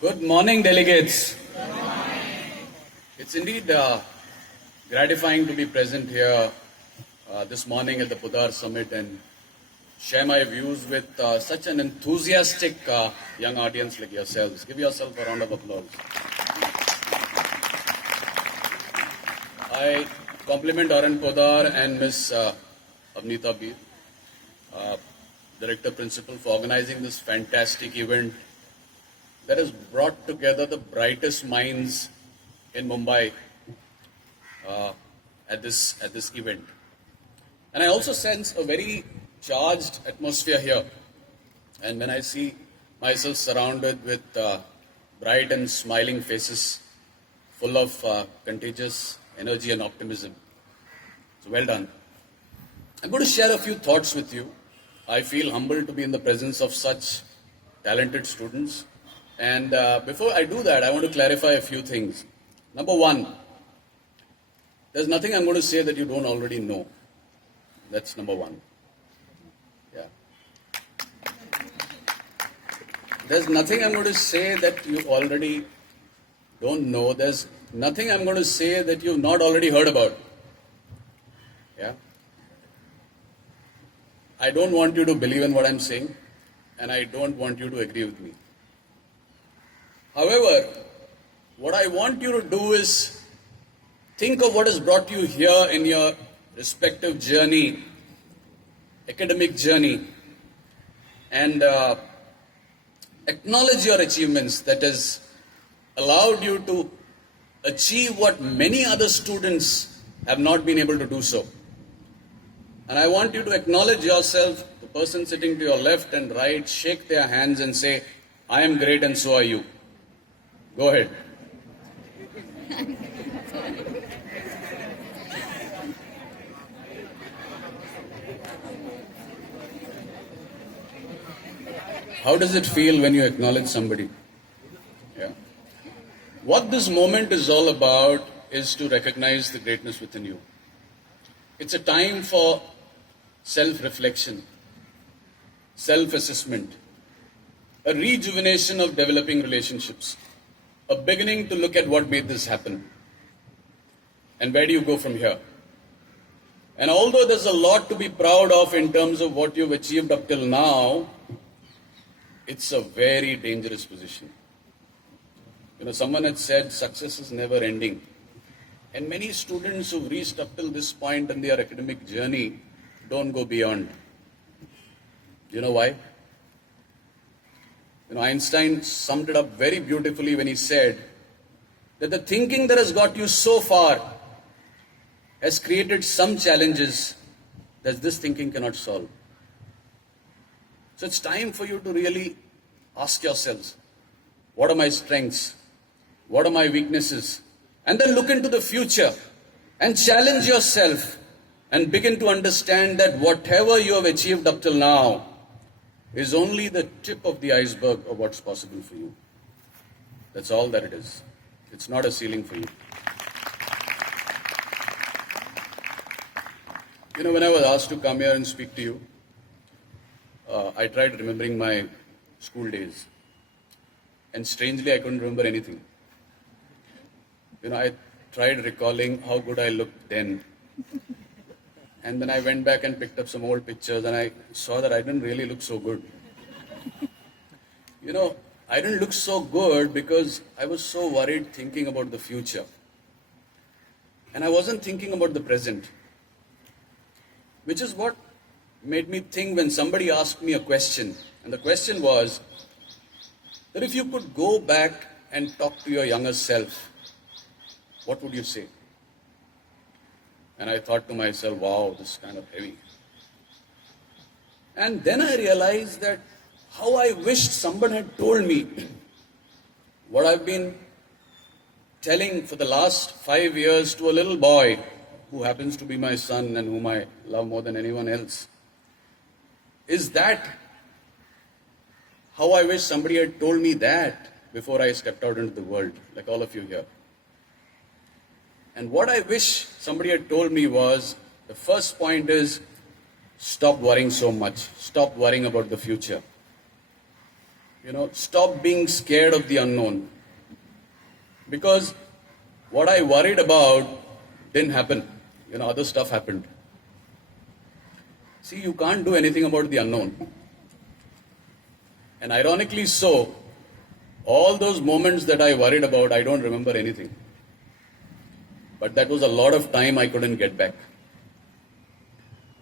Good morning, delegates. It's indeed gratifying to be present here this morning at the PODAR Summit and share my views with such an enthusiastic young audience like yourselves. Give yourself a round of applause. I compliment R.N PODAR and Ms. Avneeta Bir, Director Principal, for organizing this fantastic event that has brought together the brightest minds in Mumbai at this event. And I also sense a very charged atmosphere here. And when I see myself surrounded with bright and smiling faces full of contagious energy and optimism, so well done. I'm going to share a few thoughts with you. I feel humbled to be in the presence of such talented students. And before I do that, I want to clarify a few things. Number one, there's nothing I'm going to say that you don't already know. That's number one. Yeah. There's nothing I'm going to say that you already don't know. There's nothing I'm going to say that you've not already heard about. Yeah. I don't want you to believe in what I'm saying, and I don't want you to agree with me. However, what I want you to do is think of what has brought you here in your respective journey, academic journey, and acknowledge your achievements that has allowed you to achieve what many other students have not been able to do so. And I want you to acknowledge yourself, the person sitting to your left and right, shake their hands and say, I am great and so are you. Go ahead. How does it feel when you acknowledge somebody? Yeah. What this moment is all about is to recognize the greatness within you. It's a time for self-reflection, self-assessment, a rejuvenation of developing relationships, a beginning to look at what made this happen. And where do you go from here? And although there's a lot to be proud of in terms of what you've achieved up till now, it's a very dangerous position. You know, someone had said success is never ending. And many students who've reached up till this point in their academic journey don't go beyond. You know why? You know, Einstein summed it up very beautifully when he said that the thinking that has got you so far has created some challenges that this thinking cannot solve. So it's time for you to really ask yourselves, what are my strengths? What are my weaknesses? And then look into the future and challenge yourself and begin to understand that whatever you have achieved up till now is only the tip of the iceberg of what's possible for you. That's all that it is. It's not a ceiling for you. You know, when I was asked to come here and speak to you, I tried remembering my school days. And strangely, I couldn't remember anything. You know, I tried recalling how good I looked then. And then I went back and picked up some old pictures and I saw that I didn't really look so good. You know, I didn't look so good because I was so worried thinking about the future. And I wasn't thinking about the present. Which is what made me think when somebody asked me a question. And the question was that if you could go back and talk to your younger self, what would you say? And I thought to myself, wow, this is kind of heavy. And then I realized that how I wished someone had told me what I've been telling for the last 5 years to a little boy who happens to be my son and whom I love more than anyone else. Is that how I wish somebody had told me that before I stepped out into the world, like all of you here. And what I wish somebody had told me was, the first point is, stop worrying so much. Stop worrying about the future. stop being scared of the unknown. Because what I worried about didn't happen. Other stuff happened. See, you can't do anything about the unknown. And ironically so, all those moments that I worried about, I don't remember anything. But that was a lot of time I couldn't get back.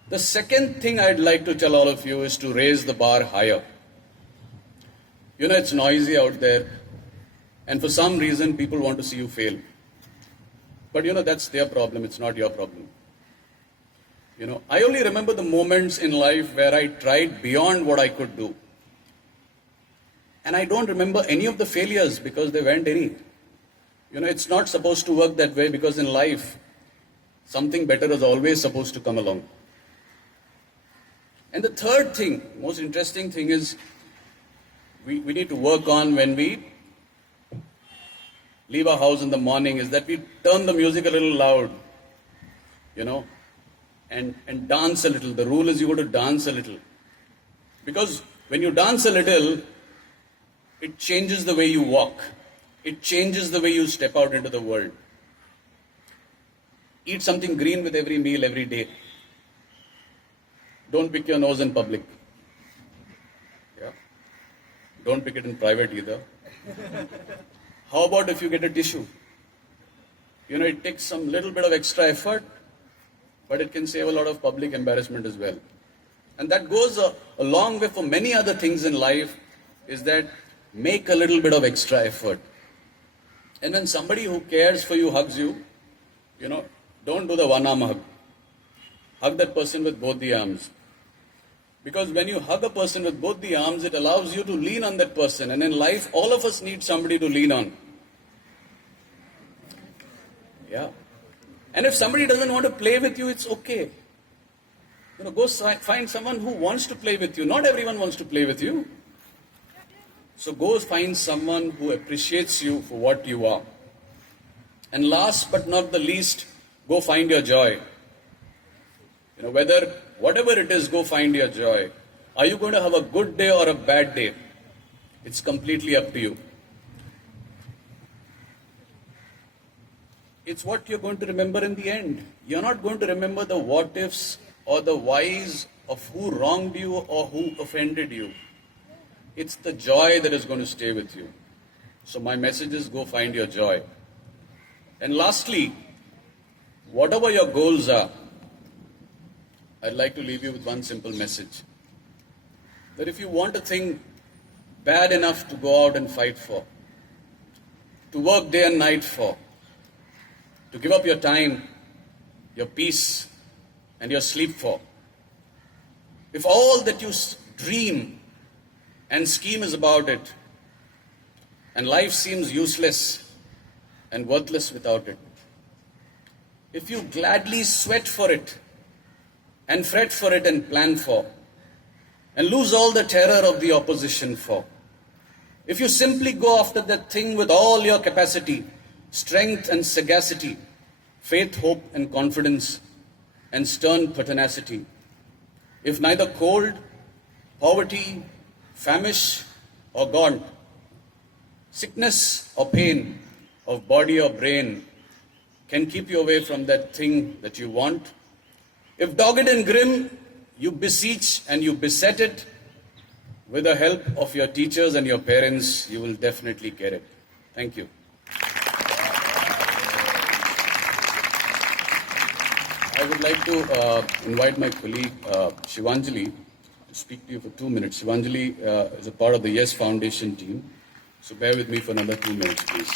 The second thing I'd like to tell all of you is to raise the bar higher. It's noisy out there, and for some reason people want to see you fail. But that's their problem, it's not your problem. I only remember the moments in life where I tried beyond what I could do. And I don't remember any of the failures because there weren't any. It's not supposed to work that way, because in life, something better is always supposed to come along. And the third thing, most interesting thing is, we need to work on when we leave our house in the morning, is that we turn the music a little loud, and dance a little. The rule is you got to dance a little. Because when you dance a little, it changes the way you walk. It changes the way you step out into the world. Eat something green with every meal every day. Don't pick your nose in public. Yeah. Don't pick it in private either. How about if you get a tissue? It takes some little bit of extra effort, but it can save a lot of public embarrassment as well. And that goes a long way for many other things in life, is that make a little bit of extra effort. And when somebody who cares for you hugs you, don't do the one-arm hug. Hug that person with both the arms. Because when you hug a person with both the arms, it allows you to lean on that person. And in life, all of us need somebody to lean on. Yeah. And if somebody doesn't want to play with you, it's okay. Go find someone who wants to play with you. Not everyone wants to play with you. So go find someone who appreciates you for what you are. And last but not the least, go find your joy. Whatever it is, go find your joy. Are you going to have a good day or a bad day? It's completely up to you. It's what you're going to remember in the end. You're not going to remember the what ifs or the whys of who wronged you or who offended you. It's the joy that is going to stay with you. So my message is, go find your joy. And lastly, whatever your goals are, I'd like to leave you with one simple message. That if you want a thing bad enough to go out and fight for, to work day and night for, to give up your time, your peace, and your sleep for, if all that you dream and scheme is about it, and life seems useless and worthless without it, if you gladly sweat for it, and fret for it and plan for, and lose all the terror of the opposition for, if you simply go after that thing with all your capacity, strength and sagacity, faith, hope and confidence, and stern pertinacity, if neither cold, poverty, famish or gaunt, sickness or pain of body or brain can keep you away from that thing that you want, if dogged and grim, you beseech and you beset it, with the help of your teachers and your parents, you will definitely get it. Thank you. I would like to invite my colleague Shivanjali to speak to you for 2 minutes. Shivanjali is a part of the YES Foundation team. So bear with me for another 2 minutes, please.